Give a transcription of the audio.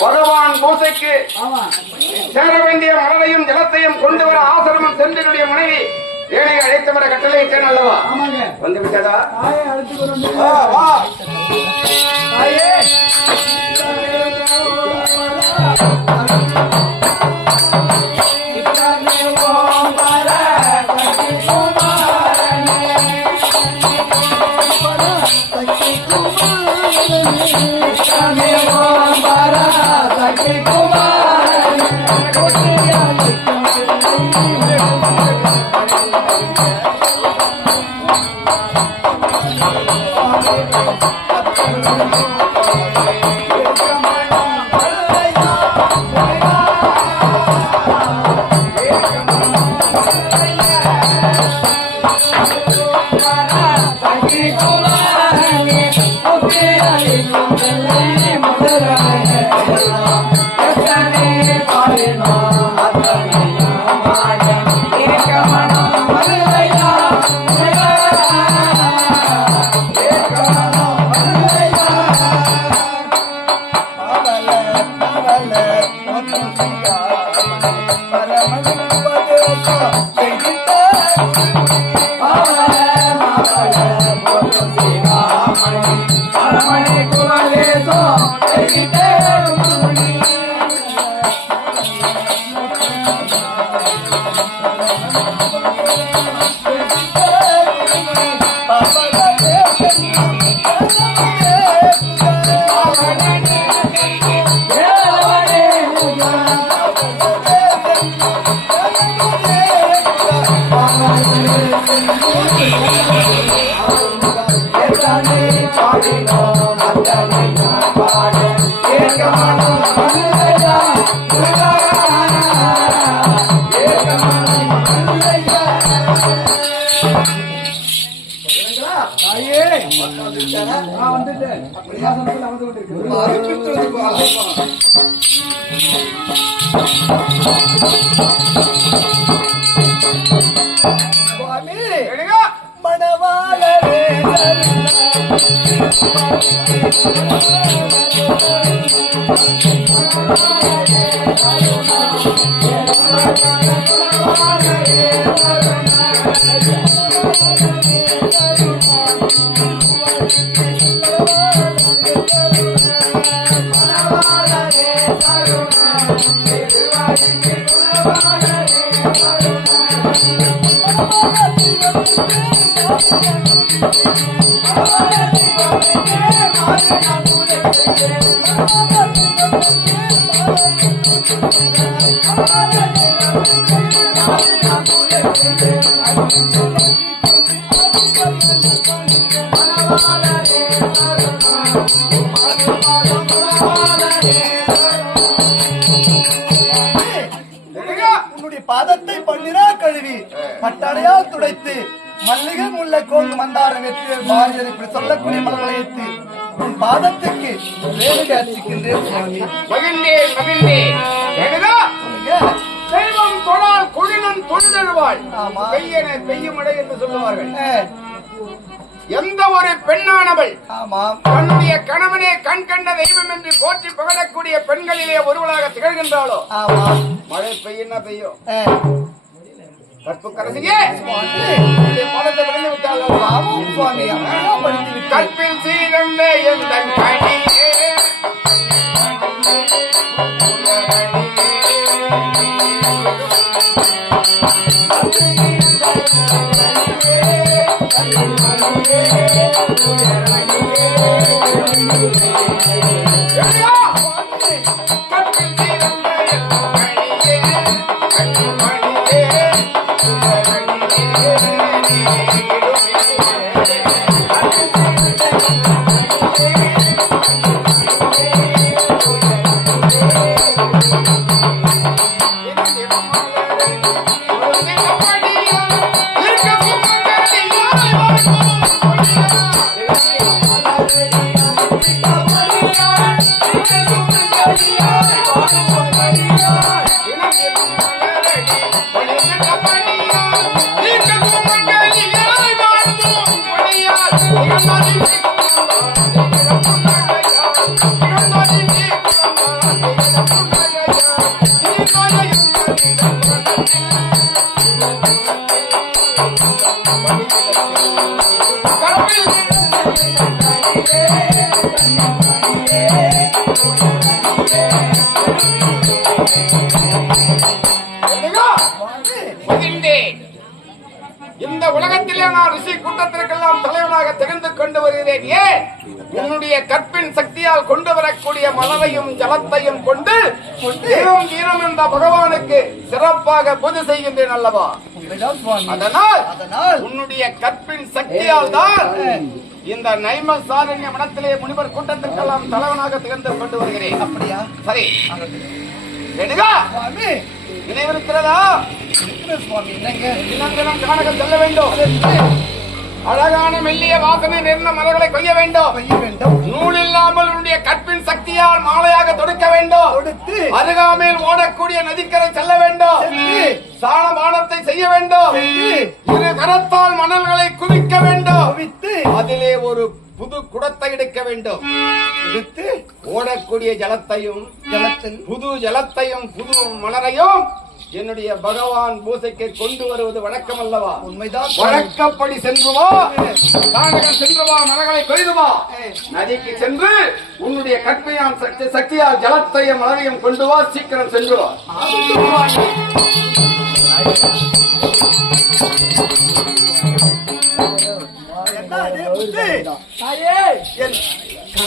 பகவான் பூசைக்கு சேர வேண்டிய மலரையும் ஜலத்தையும் கொண்டு வர ஆசிரமம் சென்றனுடைய மனைவி ஏழை அழைத்து வர கட்டளை சேன் அல்லவா வந்து விட்டதா? பாதத்தை பன்னிரா கழுவி பட்டாடையால் துடைத்து மல்லிகை முல்லை கோங்கு மந்தாரம் வெற்றி பாரியர் இப்படி சொல்லக்கூடிய மலர்களை ஏற்றி உன் பாதத்துக்கு வேலையை அர்ச்சிக்கின்றேன் சுவாமி. தெய்வம் தொழால் குழினும் தொழுதழுவாள் பெய்யன பெய்யுமடை என்று சொல்லுவார்கள். எந்த ஒரு பெண்ணானவள் தன்னுடைய கணவனே கண் கண்ட தெய்வம் என்று போற்றி புகழக்கூடிய பெண்களிலே ஒருவளாக திகழ்கின்றாளோ மழை பெய்யுன்னா பெய்யும். கற்பில் சீரந்தே எந்த கணியே கற்பில் இந்த உலகத்திலே நான் ரிஷி கூட்டத்திற்கெல்லாம் தலைவனாக திகழ்ந்து கொண்டு வருகிறேன். ஏன்? உன்னுடைய கற்பின் சக்தியால் கொண்டு வரக்கூடிய மலரையும் ஜலத்தையும் கொண்டு தெய்வம் கீரம் என்ற பகவானுக்கு சிறப்பாக பூஜை செய்கின்றேன் அல்லவா? அதனால் உன்னுடைய கற்பின் சக்தியால் தான் இந்த நைமசாரண்ய மடத்திலே முனிவர் கூட்டத்திற்கெல்லாம் தலைவனாக திகழ்ந்து கொண்டு வருகிறேன். அப்படியா? சரி, நினைவிருக்கிறதா? தினம் கானகம் செல்ல வேண்டும். அழகான மெல்லிய வாசனை நிறைந்த மலர்களை கொய்ய வேண்டும். நூல் இல்லாமல் உன்னுடைய கற்பின் சக்தியால் மாலையாக தொடுக்க வேண்டும். அருகாமையில் ஓடக்கூடிய நதிக்கரை செல்ல வேண்டும். சாணபானத்தை செய்ய வேண்டும். இரு கரத்தால் மணல்களை குவிக்க வேண்டும். அதிலே ஒரு புது குடத்தை எடுக்க வேண்டும். எடுத்து ஓடக்கூடிய ஜலத்தையும் புது ஜலத்தையும் புது மலரையும் என்னுடைய பகவான் பூசைக்கு கொண்டு வருவது வழக்கம் அல்லவா? உண்மைதான். வழக்கப்படி சென்று வா, தானகம் சென்று வா, மலர்களை கொய்து வா. நதிக்கு சென்று உன்னுடைய கற்பையான் சக்தியால் ஜலத்தையும் மலரையும் கொண்டு வா. சீக்கிரம் சென்று வா. என்ன